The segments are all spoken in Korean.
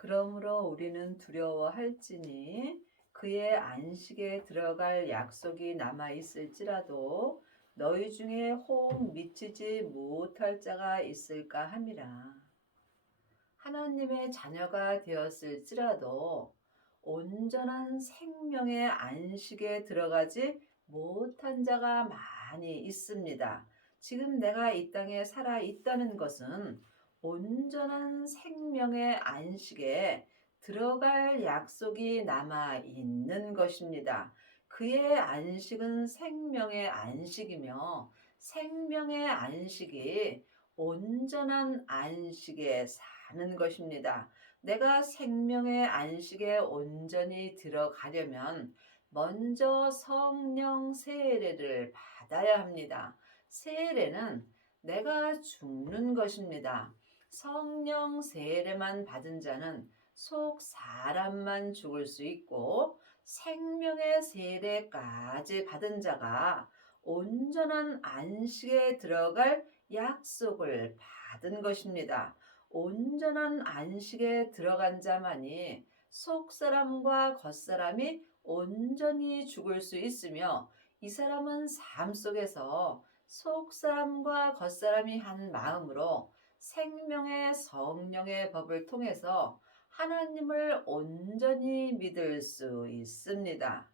그러므로 우리는 두려워할지니 그의 안식에 들어갈 약속이 남아 있을지라도 너희 중에 호흡 미치지 못할 자가 있을까 함이라. 하나님의 자녀가 되었을지라도 온전한 생명의 안식에 들어가지 못한 자가 많이 있습니다. 지금 내가 이 땅에 살아 있다는 것은 온전한 생명의 안식에 들어갈 약속이 남아 있는 것입니다. 그의 안식은 생명의 안식이며 생명의 안식이 온전한 안식에 사는 것입니다. 내가 생명의 안식에 온전히 들어가려면 먼저 성령 세례를 받아야 합니다. 세례는 내가 죽는 것입니다. 성령 세례만 받은 자는 속 사람만 죽을 수 있고 생명의 세례까지 받은 자가 온전한 안식에 들어갈 약속을 받은 것입니다. 온전한 안식에 들어간 자만이 속사람과 겉사람이 온전히 죽을 수 있으며 이 사람은 삶 속에서 속사람과 겉사람이 한 마음으로 생명의 성령의 법을 통해서 하나님을 온전히 믿을 수 있습니다.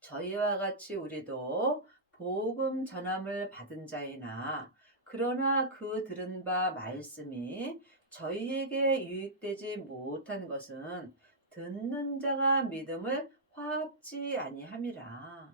저희와 같이 우리도 복음 전함을 받은 자이나 그러나 그 들은 바 말씀이 저희에게 유익되지 못한 것은 듣는 자가 믿음을 화합지 아니함이라.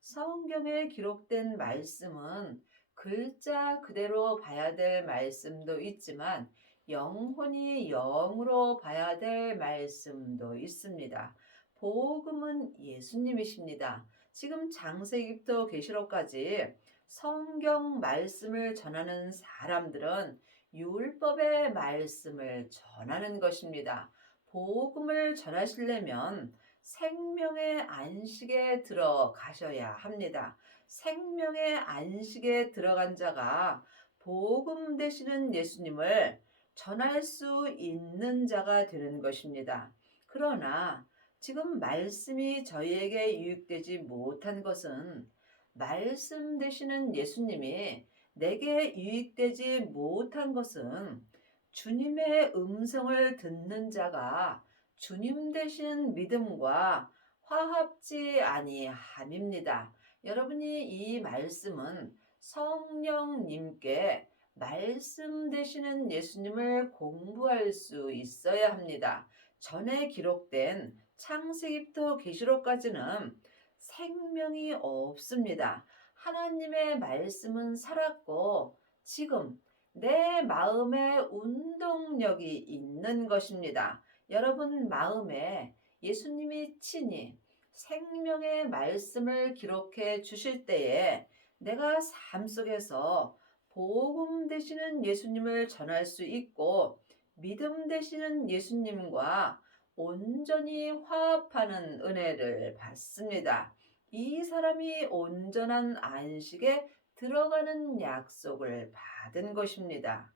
성경에 기록된 말씀은 글자 그대로 봐야 될 말씀도 있지만 영혼이 영으로 봐야 될 말씀도 있습니다. 복음은 예수님이십니다. 지금 창세기부터 계시록까지 성경 말씀을 전하는 사람들은 율법의 말씀을 전하는 것입니다. 복음을 전하시려면 생명의 안식에 들어가셔야 합니다. 생명의 안식에 들어간 자가 복음 되시는 예수님을 전할 수 있는 자가 되는 것입니다. 그러나 지금 말씀이 저희에게 유익되지 못한 것은 말씀 되시는 예수님이 내게 유익되지 못한 것은 주님의 음성을 듣는 자가 주님 되신 믿음과 화합지 아니함입니다. 여러분이 이 말씀은 성령님께 말씀 되시는 예수님을 공부할 수 있어야 합니다. 전에 기록된 창세기부터 계시록까지는 생명이 없습니다. 하나님의 말씀은 살았고 지금 내 마음에 운동력이 있는 것입니다. 여러분 마음에 예수님이 친히 생명의 말씀을 기록해 주실 때에 내가 삶 속에서 복음 되시는 예수님을 전할 수 있고 믿음 되시는 예수님과 온전히 화합하는 은혜를 받습니다. 이 사람이 온전한 안식에 들어가는 약속을 받은 것입니다.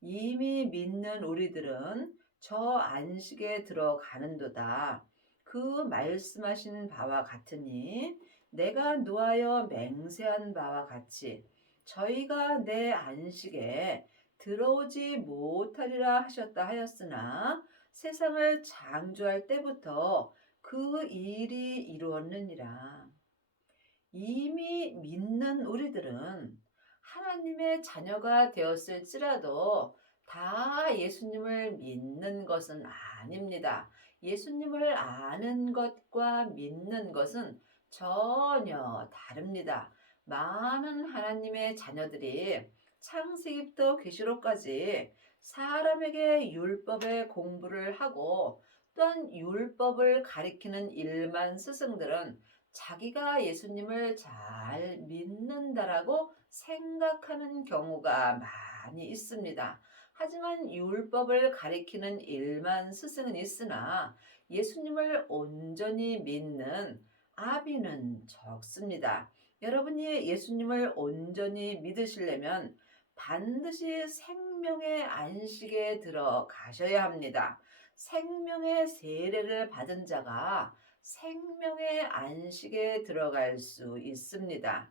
이미 믿는 우리들은 저 안식에 들어가는도다. 그 말씀하신 바와 같으니 내가 노하여 맹세한 바와 같이 저희가 내 안식에 들어오지 못하리라 하셨다 하였으나 세상을 창조할 때부터 그 일이 이루었느니라. 이미 믿는 우리들은 하나님의 자녀가 되었을지라도 다 예수님을 믿는 것은 아닙니다. 예수님을 아는 것과 믿는 것은 전혀 다릅니다. 많은 하나님의 자녀들이 창세기부터 계시록까지 사람에게 율법의 공부를 하고 또한 율법을 가리키는 일만 스승들은 자기가 예수님을 잘 믿는다라고 생각하는 경우가 많이 있습니다. 하지만 율법을 가리키는 일만 스승은 있으나 예수님을 온전히 믿는 아비는 적습니다. 여러분이 예수님을 온전히 믿으시려면 반드시 생명의 안식에 들어가셔야 합니다. 생명의 세례를 받은 자가 생명의 안식에 들어갈 수 있습니다.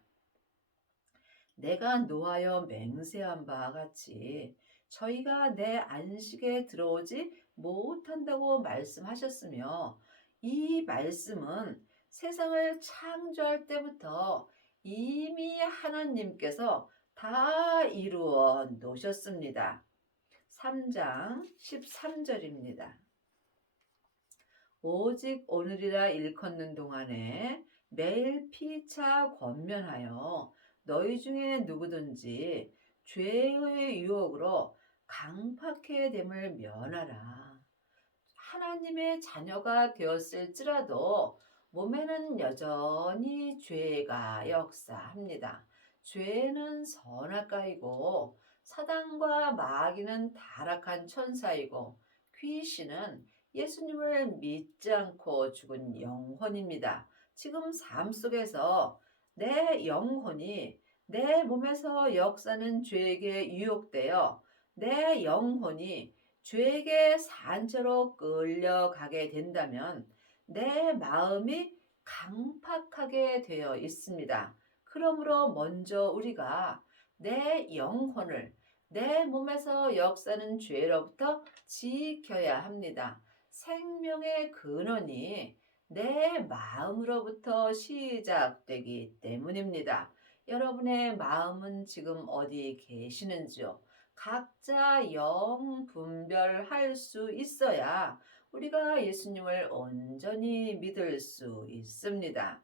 내가 노하여 맹세한 바와 같이 저희가 내 안식에 들어오지 못한다고 말씀하셨으며, 이 말씀은 세상을 창조할 때부터 이미 하나님께서 다 이루어 놓으셨습니다. 3장 13절입니다. 오직 오늘이라 일컫는 동안에 매일 피차 권면하여 너희 중에 누구든지 죄의 유혹으로 강팍해 됨을 면하라. 하나님의 자녀가 되었을지라도 몸에는 여전히 죄가 역사합니다. 죄는 선악과이고 사단과 마귀는 타락한 천사이고 귀신은 예수님을 믿지 않고 죽은 영혼입니다. 지금 삶 속에서 내 영혼이 내 몸에서 역사는 죄에게 유혹되어 내 영혼이 죄에게 산채로 끌려가게 된다면 내 마음이 강팍하게 되어 있습니다. 그러므로 먼저 우리가 내 영혼을 내 몸에서 역사는 죄로부터 지켜야 합니다. 생명의 근원이 내 마음으로부터 시작되기 때문입니다. 여러분의 마음은 지금 어디 계시는지요? 각자 영 분별할 수 있어야 우리가 예수님을 온전히 믿을 수 있습니다.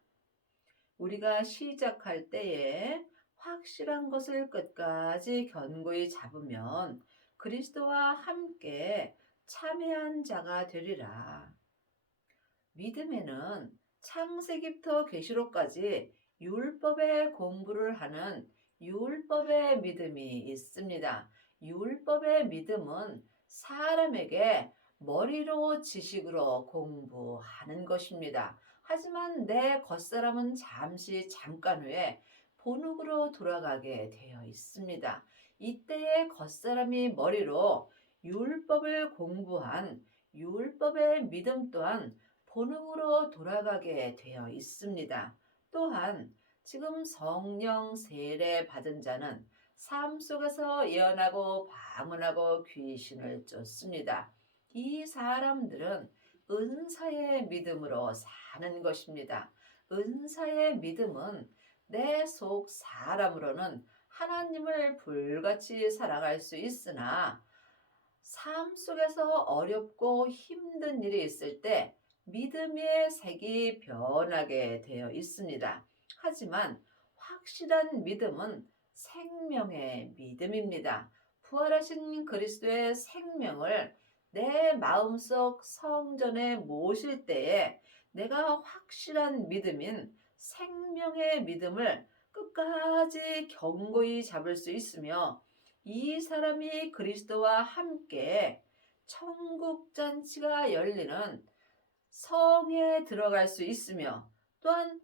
우리가 시작할 때에 확실한 것을 끝까지 견고히 잡으면 그리스도와 함께 참여한 자가 되리라. 믿음에는 창세기부터 계시록까지 율법의 공부를 하는 율법의 믿음이 있습니다. 율법의 믿음은 사람에게 머리로 지식으로 공부하는 것입니다. 하지만 내 겉사람은 잠깐 후에 본흙으로 돌아가게 되어 있습니다. 이때의 겉사람이 머리로 율법을 공부한 율법의 믿음 또한 본흙으로 돌아가게 되어 있습니다. 또한 지금 성령 세례 받은 자는 삶 속에서 예언하고 방언하고 귀신을 쫓습니다. 이 사람들은 은사의 믿음으로 사는 것입니다. 은사의 믿음은 내 속 사람으로는 하나님을 불같이 사랑할 수 있으나 삶 속에서 어렵고 힘든 일이 있을 때 믿음의 색이 변하게 되어 있습니다. 하지만 확실한 믿음은 생명의 믿음입니다. 부활하신 그리스도의 생명을 내 마음속 성전에 모실 때에 내가 확실한 믿음인 생명의 믿음을 끝까지 견고히 잡을 수 있으며, 이 사람이 그리스도와 함께 천국 잔치가 열리는 성에 들어갈 수 있으며, 또한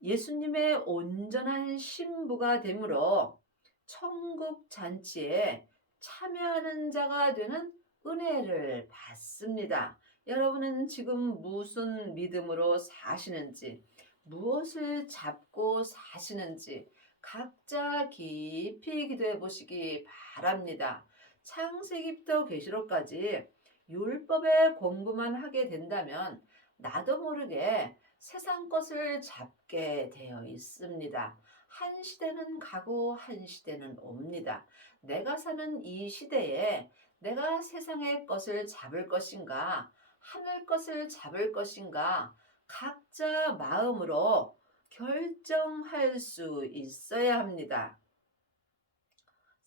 예수님의 온전한 신부가 되므로 천국 잔치에 참여하는 자가 되는 은혜를 받습니다. 여러분은 지금 무슨 믿음으로 사시는지, 무엇을 잡고 사시는지 각자 깊이 기도해 보시기 바랍니다. 창세기부터 계시록까지 율법의 공부만 하게 된다면 나도 모르게 세상 것을 잡게 되어 있습니다. 한 시대는 가고 한 시대는 옵니다. 내가 사는 이 시대에 내가 세상의 것을 잡을 것인가, 하늘 것을 잡을 것인가, 각자 마음으로 결정할 수 있어야 합니다.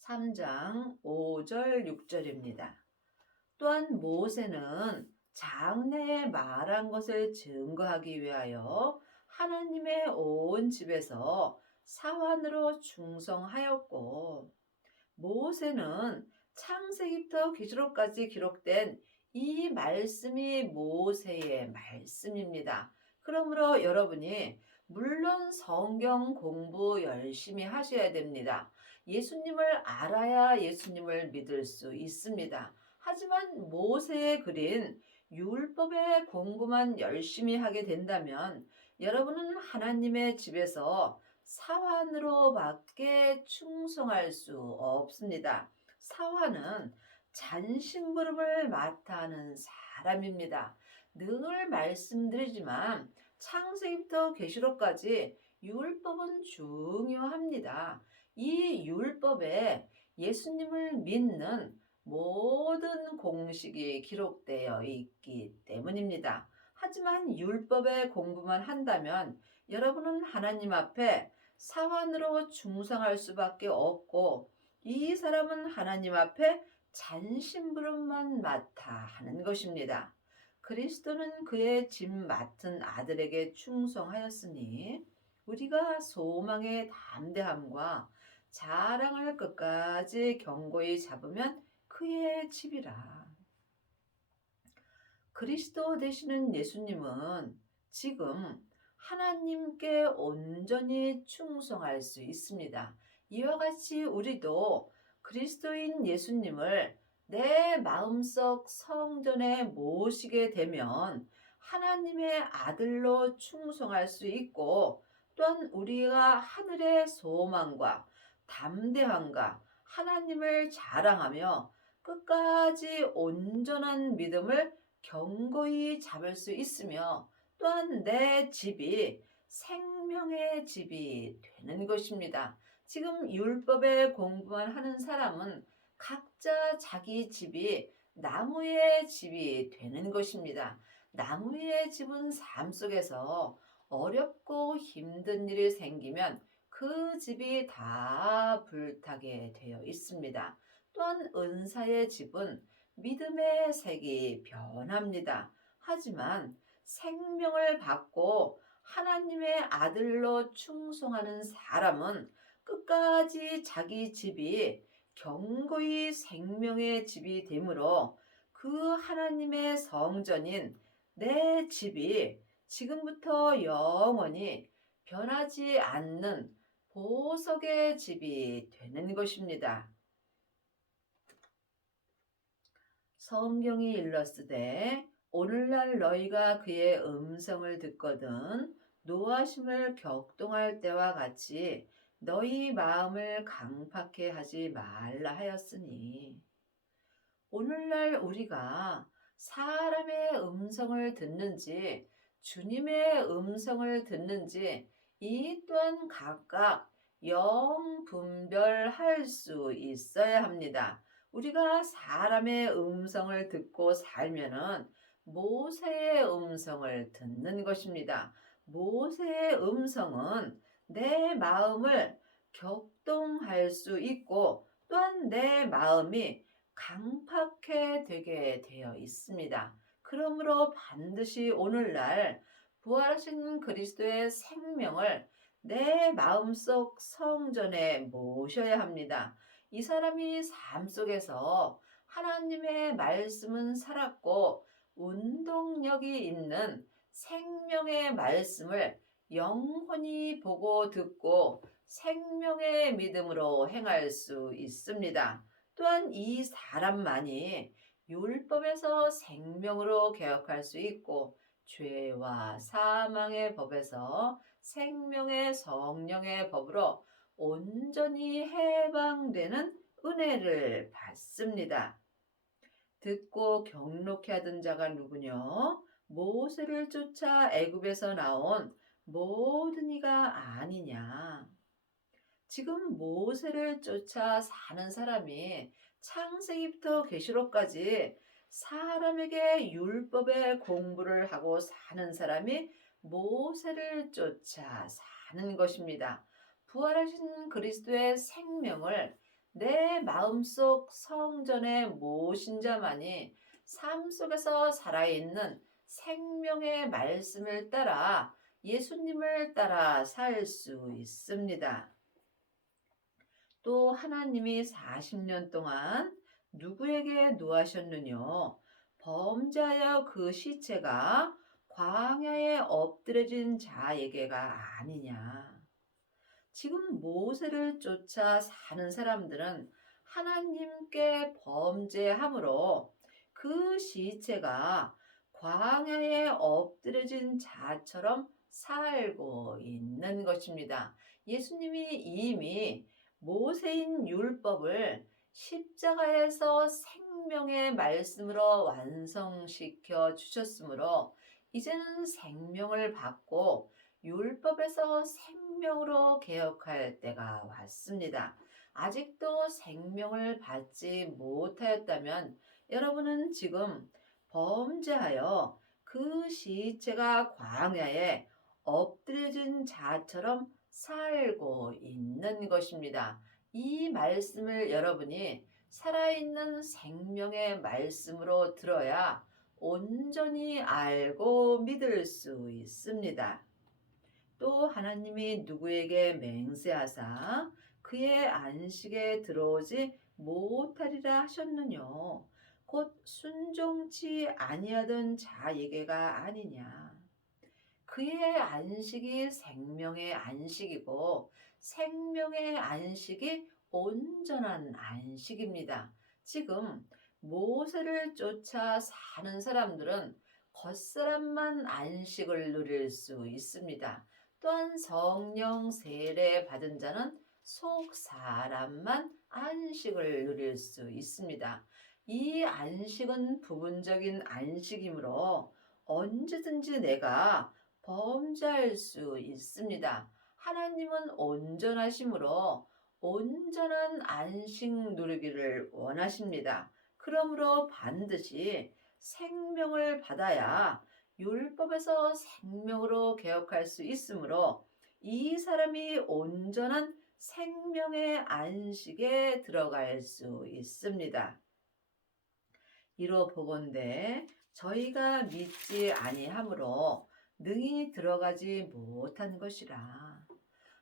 3장 5절 6절입니다. 또한 모세는 장래에 말한 것을 증거하기 위하여 하나님의 온 집에서 사환으로 충성하였고, 모세는 창세기부터 계시록까지 기록된 이 말씀이 모세의 말씀입니다. 그러므로 여러분이 물론 성경 공부 열심히 하셔야 됩니다. 예수님을 알아야 예수님을 믿을 수 있습니다. 하지만 모세에 그린 율법의 공부만 열심히 하게 된다면 여러분은 하나님의 집에서 사환으로밖에 충성할 수 없습니다. 사환은 잔심부름을 맡아 하는 사람입니다. 늘 말씀드리지만 창세기부터 계시록까지 율법은 중요합니다. 이 율법에 예수님을 믿는 모든 공식이 기록되어 있기 때문입니다. 하지만 율법의 공부만 한다면 여러분은 하나님 앞에 사환으로 충성할 수밖에 없고 이 사람은 하나님 앞에 잔심부름만 맡아 하는 것입니다. 그리스도는 그의 짐 맡은 아들에게 충성하였으니 우리가 소망의 담대함과 자랑을 끝까지 견고히 잡으면 그의 집이라. 그리스도 되시는 예수님은 지금 하나님께 온전히 충성할 수 있습니다. 이와 같이 우리도 그리스도인 예수님을 내 마음속 성전에 모시게 되면 하나님의 아들로 충성할 수 있고 또한 우리가 하늘의 소망과 담대함과 하나님을 자랑하며 끝까지 온전한 믿음을 견고히 잡을 수 있으며 또한 내 집이 생명의 집이 되는 것입니다. 지금 율법의 공부만 하는 사람은 각자 자기 집이 나무의 집이 되는 것입니다. 나무의 집은 삶 속에서 어렵고 힘든 일이 생기면 그 집이 다 불타게 되어 있습니다. 또한 은사의 집은 믿음의 색이 변합니다. 하지만 생명을 받고 하나님의 아들로 충성하는 사람은 끝까지 자기 집이 견고히 생명의 집이 되므로 그 하나님의 성전인 내 집이 지금부터 영원히 변하지 않는 보석의 집이 되는 것입니다. 성경이 일렀으되 오늘날 너희가 그의 음성을 듣거든 노하심을 격동할 때와 같이 너희 마음을 강팍해 하지 말라 하였으니. 오늘날 우리가 사람의 음성을 듣는지 주님의 음성을 듣는지 이 또한 각각 분별할 수 있어야 합니다. 우리가 사람의 음성을 듣고 살면은 모세의 음성을 듣는 것입니다. 모세의 음성은 내 마음을 격동할 수 있고 또한 내 마음이 강팍해 되게 되어 있습니다. 그러므로 반드시 오늘날 부활하신 그리스도의 생명을 내 마음속 성전에 모셔야 합니다. 이 사람이 삶 속에서 하나님의 말씀은 살았고 운동력이 있는 생명의 말씀을 영원히 보고 듣고 생명의 믿음으로 행할 수 있습니다. 또한 이 사람만이 율법에서 생명으로 개혁할 수 있고 죄와 사망의 법에서 생명의 성령의 법으로 온전히 해방되는 은혜를 받습니다. 듣고 경록해 하던 자가 누구뇨? 모세를 쫓아 애굽에서 나온 모든 이가 아니냐. 지금 모세를 쫓아 사는 사람이 창세기부터 계시록까지 사람에게 율법의 공부를 하고 사는 사람이 모세를 쫓아 사는 것입니다. 부활하신 그리스도의 생명을 내 마음속 성전에 모신 자만이 삶 속에서 살아있는 생명의 말씀을 따라 예수님을 따라 살 수 있습니다. 또 하나님이 40년 동안 누구에게 노하셨느뇨? 범죄하여 그 시체가 광야에 엎드려진 자에게가 아니냐. 지금 모세를 쫓아 사는 사람들은 하나님께 범죄함으로 그 시체가 광야에 엎드려진 자처럼 살고 있는 것입니다. 예수님이 이미 모세인 율법을 십자가에서 생명의 말씀으로 완성시켜 주셨으므로 이제는 생명을 받고 율법에서 생명으로 개혁할 때가 왔습니다. 아직도 생명을 받지 못하였다면 여러분은 지금 범죄하여 그 시체가 광야에 엎드려진 자처럼 살고 있는 것입니다. 이 말씀을 여러분이 살아있는 생명의 말씀으로 들어야 온전히 알고 믿을 수 있습니다. 또 하나님이 누구에게 맹세하사 그의 안식에 들어오지 못하리라 하셨느뇨. 곧 순종치 아니하던 자에게가 아니냐. 그의 안식이 생명의 안식이고 생명의 안식이 온전한 안식입니다. 지금 모세를 쫓아 사는 사람들은 겉사람만 안식을 누릴 수 있습니다. 또한 성령 세례 받은 자는 속 사람만 안식을 누릴 수 있습니다. 이 안식은 부분적인 안식이므로 언제든지 내가 범죄할 수 있습니다. 하나님은 온전하심으로 온전한 안식 누리기를 원하십니다. 그러므로 반드시 생명을 받아야 율법에서 생명으로 개혁할 수 있으므로 이 사람이 온전한 생명의 안식에 들어갈 수 있습니다. 이로 보건대 저희가 믿지 아니하므로 능히 들어가지 못한 것이라.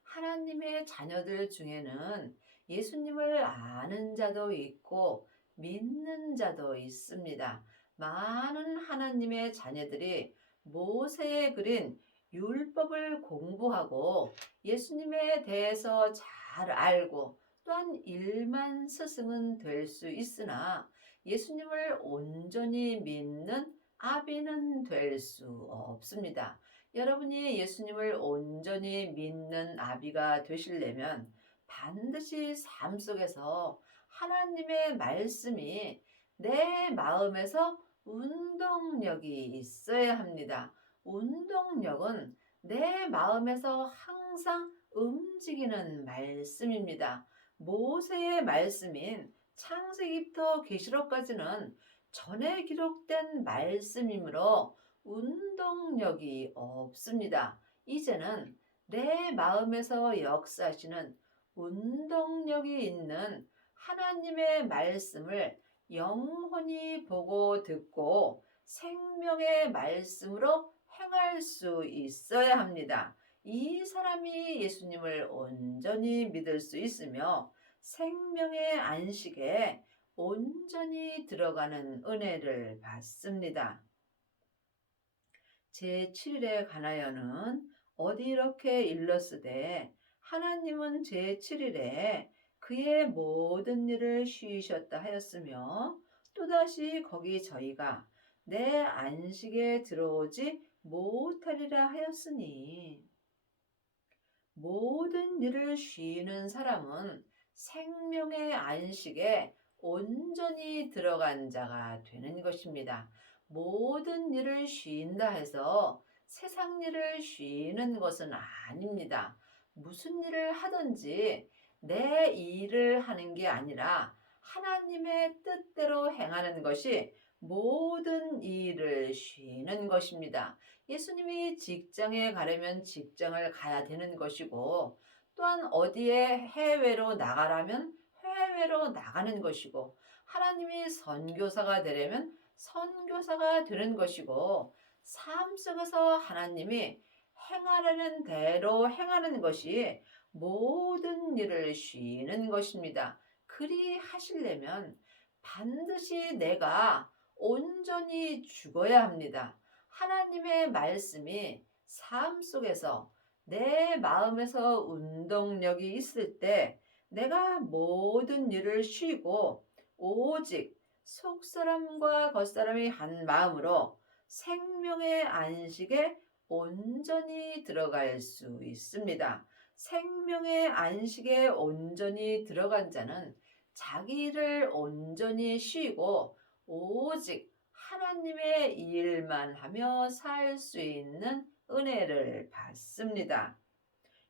하나님의 자녀들 중에는 예수님을 아는 자도 있고 믿는 자도 있습니다. 많은 하나님의 자녀들이 모세에 그린 율법을 공부하고 예수님에 대해서 잘 알고 또한 일만 스승은 될 수 있으나 예수님을 온전히 믿는 아비는 될 수 없습니다. 여러분이 예수님을 온전히 믿는 아비가 되시려면 반드시 삶 속에서 하나님의 말씀이 내 마음에서 운동력이 있어야 합니다. 운동력은 내 마음에서 항상 움직이는 말씀입니다. 모세의 말씀인 창세기부터 계시록까지는 전에 기록된 말씀이므로 운동력이 없습니다. 이제는 내 마음에서 역사하시는 운동력이 있는 하나님의 말씀을 영원히 보고 듣고 생명의 말씀으로 행할 수 있어야 합니다. 이 사람이 예수님을 온전히 믿을 수 있으며 생명의 안식에 온전히 들어가는 은혜를 받습니다. 제7일에 관하여는 어디 이렇게 일렀으되 하나님은 제7일에 그의 모든 일을 쉬셨다 하였으며 또다시 거기 저희가 내 안식에 들어오지 못하리라 하였으니 모든 일을 쉬는 사람은 생명의 안식에 온전히 들어간 자가 되는 것입니다. 모든 일을 쉰다 해서 세상 일을 쉬는 것은 아닙니다. 무슨 일을 하든지 내 일을 하는 게 아니라 하나님의 뜻대로 행하는 것이 모든 일을 쉬는 것입니다. 예수님이 직장에 가려면 직장을 가야 되는 것이고 또한 어디에 해외로 나가라면 해외로 나가는 것이고 하나님이 선교사가 되려면 선교사가 되는 것이고 삶 속에서 하나님이 행하라는 대로 행하는 것이 모든 일을 쉬는 것입니다. 그리 하시려면 반드시 내가 온전히 죽어야 합니다. 하나님의 말씀이 삶 속에서 내 마음에서 운동력이 있을 때 내가 모든 일을 쉬고 오직 속사람과 겉사람이 한 마음으로 생명의 안식에 온전히 들어갈 수 있습니다. 생명의 안식에 온전히 들어간 자는 자기 일을 온전히 쉬고 오직 하나님의 일만 하며 살 수 있는 은혜를 받습니다.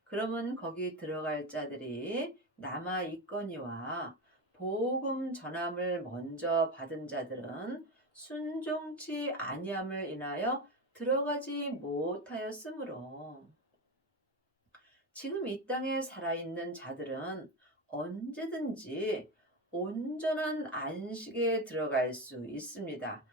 그러면 거기 들어갈 자들이 남아 있거니와 복음 전함을 먼저 받은 자들은 순종치 아니함을 인하여 들어가지 못하였으므로 지금 이 땅에 살아있는 자들은 언제든지 온전한 안식에 들어갈 수 있습니다.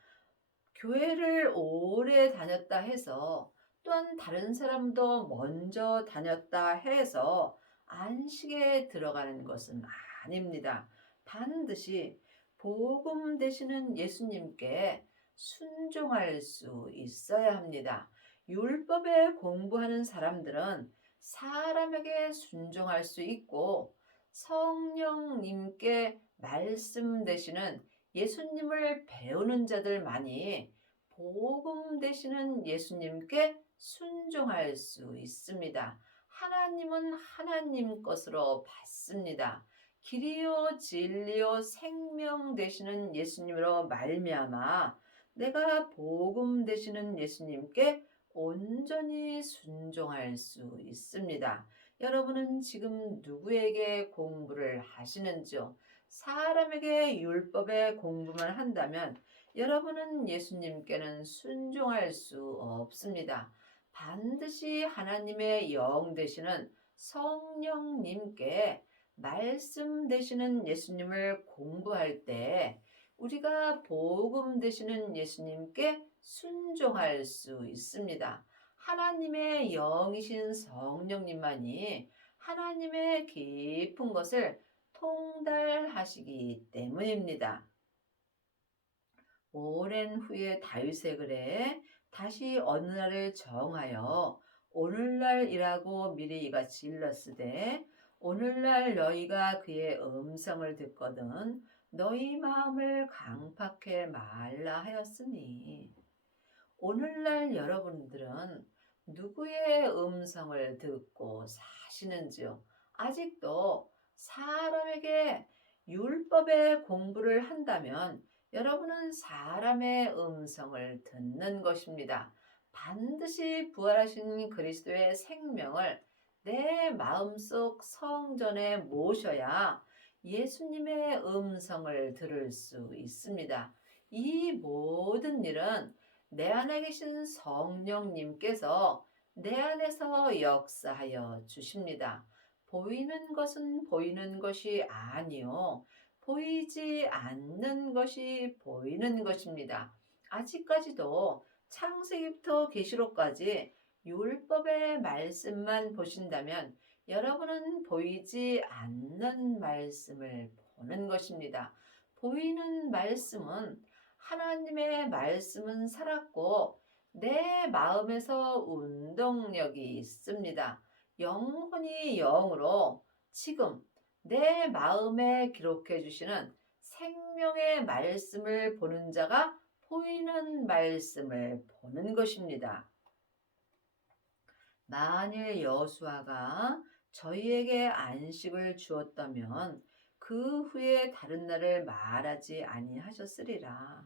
교회를 오래 다녔다 해서 또한 다른 사람도 먼저 다녔다 해서 안식에 들어가는 것은 아닙니다. 반드시 복음 되시는 예수님께 순종할 수 있어야 합니다. 율법에 공부하는 사람들은 사람에게 순종할 수 있고 성령님께 말씀 되시는 예수님을 배우는 자들만이 복음 되시는 예수님께 순종할 수 있습니다. 하나님은 하나님 것으로 받습니다. 길이요 진리요 생명 되시는 예수님으로 말미암아 내가 복음 되시는 예수님께 온전히 순종할 수 있습니다. 여러분은 지금 누구에게 공부를 하시는지요? 사람에게 율법의 공부만 한다면 여러분은 예수님께는 순종할 수 없습니다. 반드시 하나님의 영 되시는 성령님께 말씀 되시는 예수님을 공부할 때 우리가 복음 되시는 예수님께 순종할 수 있습니다. 하나님의 영이신 성령님만이 하나님의 깊은 것을 통달하시기 때문입니다. 오랜 후에 다윗의 글에 다시 어느 날을 정하여 오늘날이라고 미리 이같이 일렀으되 오늘날 너희가 그의 음성을 듣거든 너희 마음을 강팍해 말라 하였으니 오늘날 여러분들은 누구의 음성을 듣고 사시는지요? 아직도 사람에게 율법의 공부를 한다면 여러분은 사람의 음성을 듣는 것입니다. 반드시 부활하신 그리스도의 생명을 내 마음속 성전에 모셔야 예수님의 음성을 들을 수 있습니다. 이 모든 일은 내 안에 계신 성령님께서 내 안에서 역사하여 주십니다. 보이는 것은 보이는 것이 아니요. 보이지 않는 것이 보이는 것입니다. 아직까지도 창세기부터 계시록까지 율법의 말씀만 보신다면 여러분은 보이지 않는 말씀을 보는 것입니다. 보이는 말씀은 하나님의 말씀은 살았고 내 마음에서 운동력이 있습니다. 영혼이 영으로 지금 내 마음에 기록해 주시는 생명의 말씀을 보는 자가 보이는 말씀을 보는 것입니다. 만일 여호수아가 저희에게 안식을 주었다면 그 후에 다른 날을 말하지 아니하셨으리라.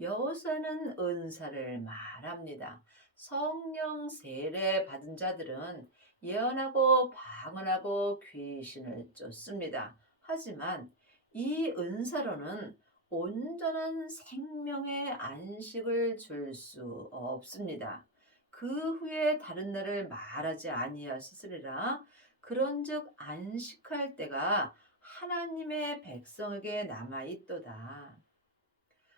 여호수아는 은사를 말합니다. 성령 세례 받은 자들은 예언하고 방언하고 귀신을 쫓습니다. 하지만 이 은사로는 온전한 생명의 안식을 줄 수 없습니다. 그 후에 다른 날을 말하지 아니하시리라. 그런즉 안식할 때가 하나님의 백성에게 남아 있도다.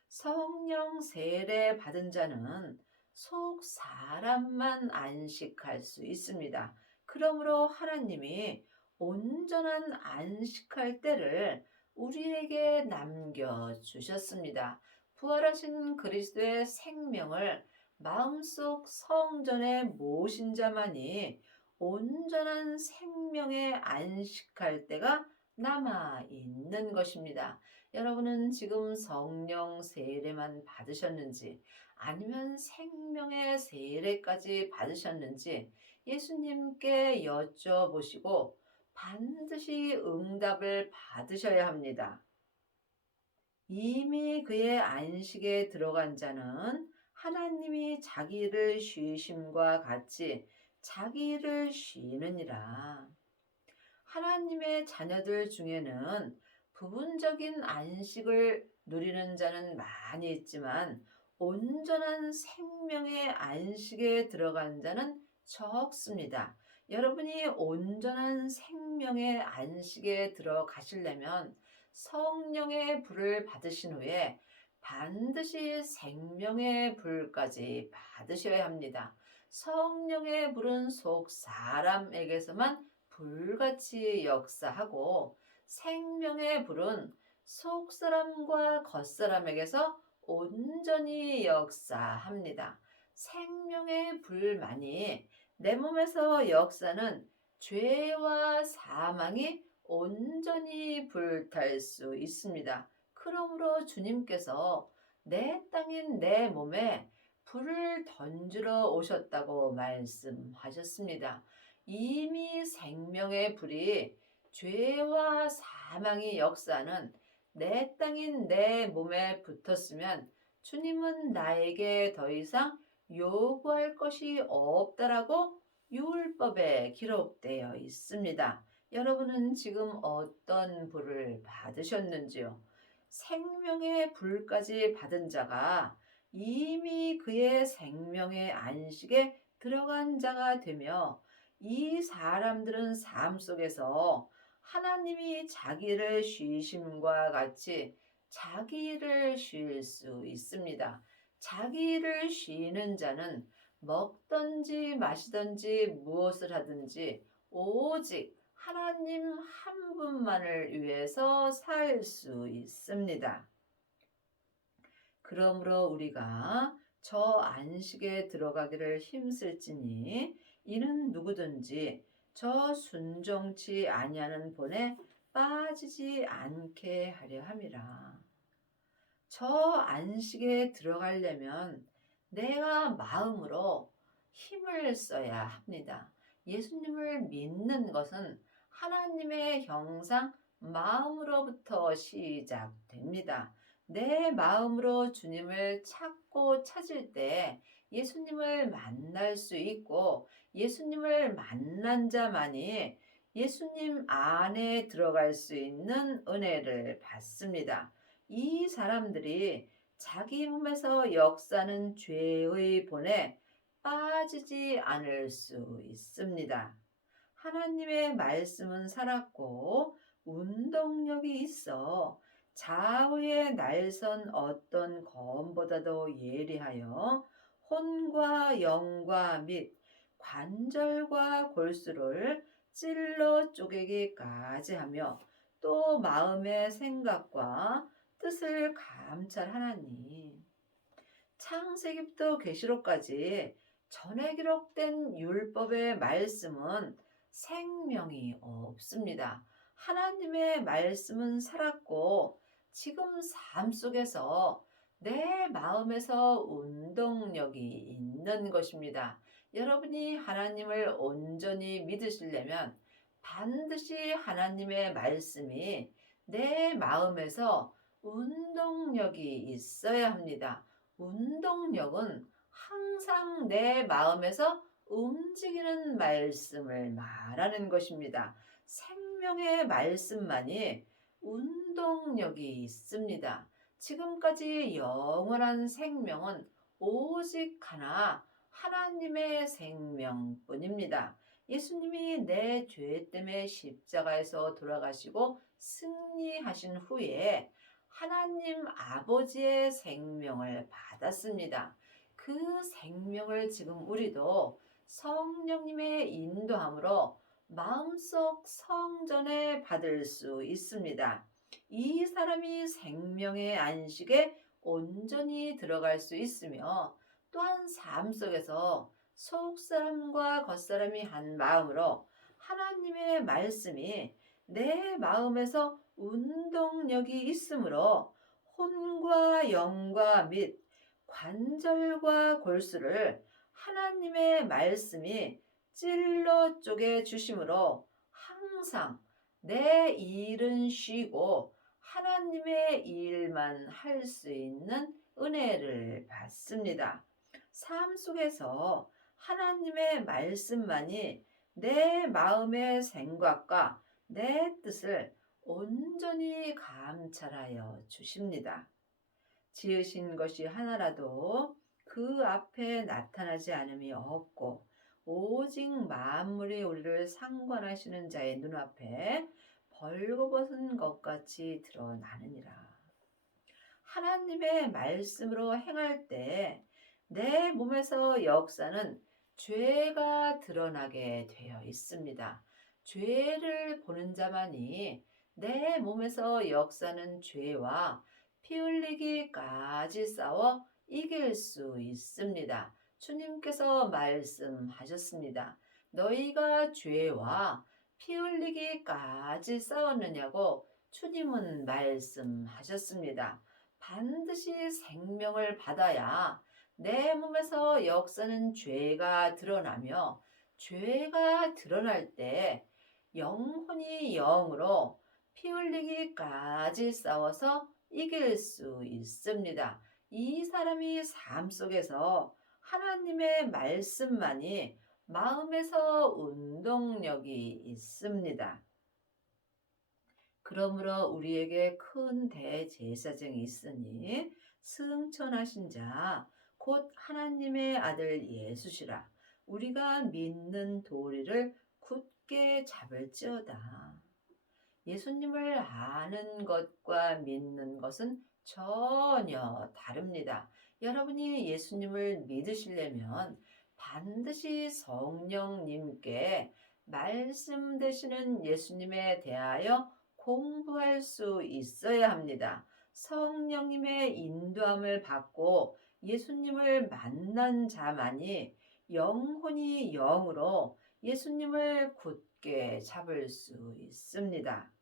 성령 세례 받은 자는 속 사람만 안식할 수 있습니다. 그러므로 하나님이 온전한 안식할 때를 우리에게 남겨주셨습니다. 부활하신 그리스도의 생명을 마음속 성전에 모신 자만이 온전한 생명에 안식할 때가 남아 있는 것입니다. 여러분은 지금 성령 세례만 받으셨는지 아니면 생명의 세례까지 받으셨는지 예수님께 여쭤보시고 반드시 응답을 받으셔야 합니다. 이미 그의 안식에 들어간 자는 하나님이 자기를 쉬심과 같이 자기를 쉬느니라. 하나님의 자녀들 중에는 부분적인 안식을 누리는 자는 많이 있지만 온전한 생명의 안식에 들어간 자는 적습니다. 여러분이 온전한 생명의 안식에 들어가시려면 성령의 불을 받으신 후에 반드시 생명의 불까지 받으셔야 합니다. 성령의 불은 속 사람에게서만 불같이 역사하고 생명의 불은 속사람과 겉사람에게서 온전히 역사합니다. 생명의 불만이 내 몸에서 역사는 죄와 사망이 온전히 불탈 수 있습니다. 그러므로 주님께서 내 땅인 내 몸에 불을 던지러 오셨다고 말씀하셨습니다. 이미 생명의 불이 죄와 사망의 역사는 내 땅인 내 몸에 붙었으면 주님은 나에게 더 이상 요구할 것이 없다라고 율법에 기록되어 있습니다. 여러분은 지금 어떤 불을 받으셨는지요? 생명의 불까지 받은 자가 이미 그의 생명의 안식에 들어간 자가 되며 이 사람들은 삶 속에서 하나님이 자기를 쉬심과 같이 자기를 쉴 수 있습니다. 자기를 쉬는 자는 먹든지 마시든지 무엇을 하든지 오직 하나님 한 분만을 위해서 살 수 있습니다. 그러므로 우리가 저 안식에 들어가기를 힘쓸지니 이는 누구든지 저 순종치 아니하는 본에 빠지지 않게 하려 함이라. 저 안식에 들어가려면 내가 마음으로 힘을 써야 합니다. 예수님을 믿는 것은 하나님의 형상 마음으로부터 시작됩니다. 내 마음으로 주님을 찾고 찾을 때 예수님을 만날 수 있고 예수님을 만난 자만이 예수님 안에 들어갈 수 있는 은혜를 받습니다. 이 사람들이 자기 몸에서 역사는 죄의 본에 빠지지 않을 수 있습니다. 하나님의 말씀은 살았고 운동력이 있어 좌우의 날선 어떤 검보다도 예리하여 혼과 영과 및 관절과 골수를 찔러 쪼개기까지 하며 또 마음의 생각과 뜻을 감찰하나니 창세기부터 계시록까지 전에 기록된 율법의 말씀은 생명이 없습니다. 하나님의 말씀은 살았고 지금 삶 속에서 내 마음에서 운동력이 있는 것입니다. 여러분이 하나님을 온전히 믿으시려면 반드시 하나님의 말씀이 내 마음에서 운동력이 있어야 합니다. 운동력은 항상 내 마음에서 움직이는 말씀을 말하는 것입니다. 생명의 말씀만이 운동력이 있습니다. 지금까지 영원한 생명은 오직 하나, 하나님의 생명뿐입니다. 예수님이 내 죄 때문에 십자가에서 돌아가시고 승리하신 후에 하나님 아버지의 생명을 받았습니다. 그 생명을 지금 우리도 성령님의 인도함으로 마음속 성전에 받을 수 있습니다. 이 사람이 생명의 안식에 온전히 들어갈 수 있으며 또한 삶 속에서 속사람과 겉사람이 한 마음으로 하나님의 말씀이 내 마음에서 운동력이 있으므로 혼과 영과 및 관절과 골수를 하나님의 말씀이 찔러 쪼개 주심으로 항상 내 일은 쉬고 하나님의 일만 할 수 있는 은혜를 받습니다. 삶 속에서 하나님의 말씀만이 내 마음의 생각과 내 뜻을 온전히 감찰하여 주십니다. 지으신 것이 하나라도 그 앞에 나타나지 않음이 없고 오직 만물이 우리를 상관하시는 자의 눈앞에 벌거벗은 것 같이 드러나느니라. 하나님의 말씀으로 행할 때 내 몸에서 역사는 죄가 드러나게 되어 있습니다. 죄를 보는 자만이 내 몸에서 역사는 죄와 피 흘리기까지 싸워 이길 수 있습니다. 주님께서 말씀하셨습니다. 너희가 죄와 피 흘리기까지 싸웠느냐고 주님은 말씀하셨습니다. 반드시 생명을 받아야 내 몸에서 역사는 죄가 드러나며 죄가 드러날 때 영혼이 영으로 피 흘리기까지 싸워서 이길 수 있습니다. 이 사람이 삶 속에서 하나님의 말씀만이 마음에서 운동력이 있습니다. 그러므로 우리에게 큰 대제사장이 있으니 승천하신 자 곧 하나님의 아들 예수시라. 우리가 믿는 도리를 굳게 잡을지어다. 예수님을 아는 것과 믿는 것은 전혀 다릅니다. 여러분이 예수님을 믿으시려면 반드시 성령님께 말씀 되시는 예수님에 대하여 공부할 수 있어야 합니다. 성령님의 인도함을 받고 예수님을 만난 자만이 영혼이 영으로 예수님을 굳게 잡을 수 있습니다.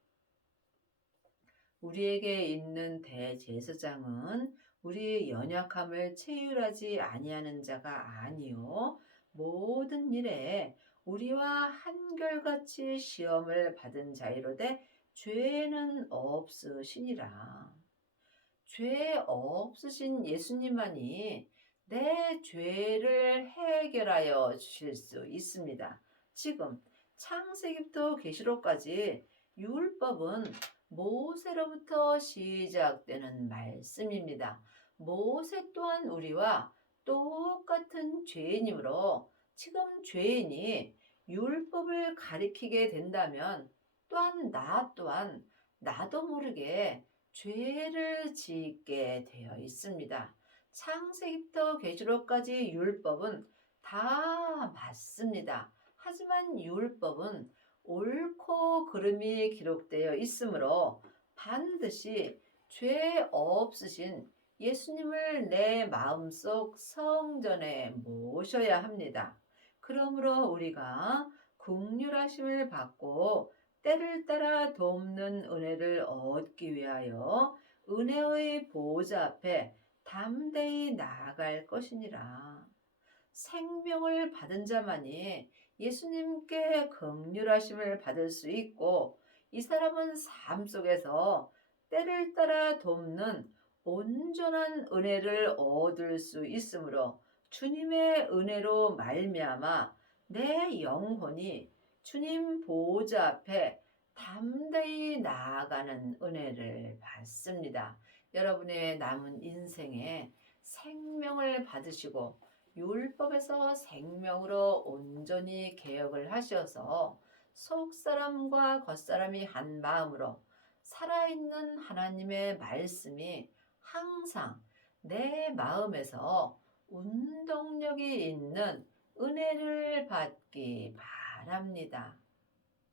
우리에게 있는 대제사장은 우리의 연약함을 체휼하지 아니하는 자가 아니요 모든 일에 우리와 한결같이 시험을 받은 자이로되 죄는 없으시니라. 죄 없으신 예수님만이 내 죄를 해결하여 주실 수 있습니다. 지금 창세기부터 계시록까지 율법은 모세로부터 시작되는 말씀입니다. 모세 또한 우리와 똑같은 죄인이므로 지금 죄인이 율법을 가리키게 된다면 또한 나도 모르게 죄를 짓게 되어 있습니다. 창세기부터 계시록까지 율법은 다 맞습니다. 하지만 율법은 옳고 그름이 기록되어 있으므로 반드시 죄 없으신 예수님을 내 마음속 성전에 모셔야 합니다. 그러므로 우리가 긍휼하심을 받고 때를 따라 돕는 은혜를 얻기 위하여 은혜의 보좌 앞에 담대히 나아갈 것이니라. 생명을 받은 자만이 예수님께 긍휼하심을 받을 수 있고 이 사람은 삶 속에서 때를 따라 돕는 온전한 은혜를 얻을 수 있으므로 주님의 은혜로 말미암아 내 영혼이 주님 보좌 앞에 담대히 나아가는 은혜를 받습니다. 여러분의 남은 인생에 생명을 받으시고 율법에서 생명으로 온전히 개혁을 하셔서 속사람과 겉사람이 한 마음으로 살아있는 하나님의 말씀이 항상 내 마음에서 운동력이 있는 은혜를 받기 바랍니다.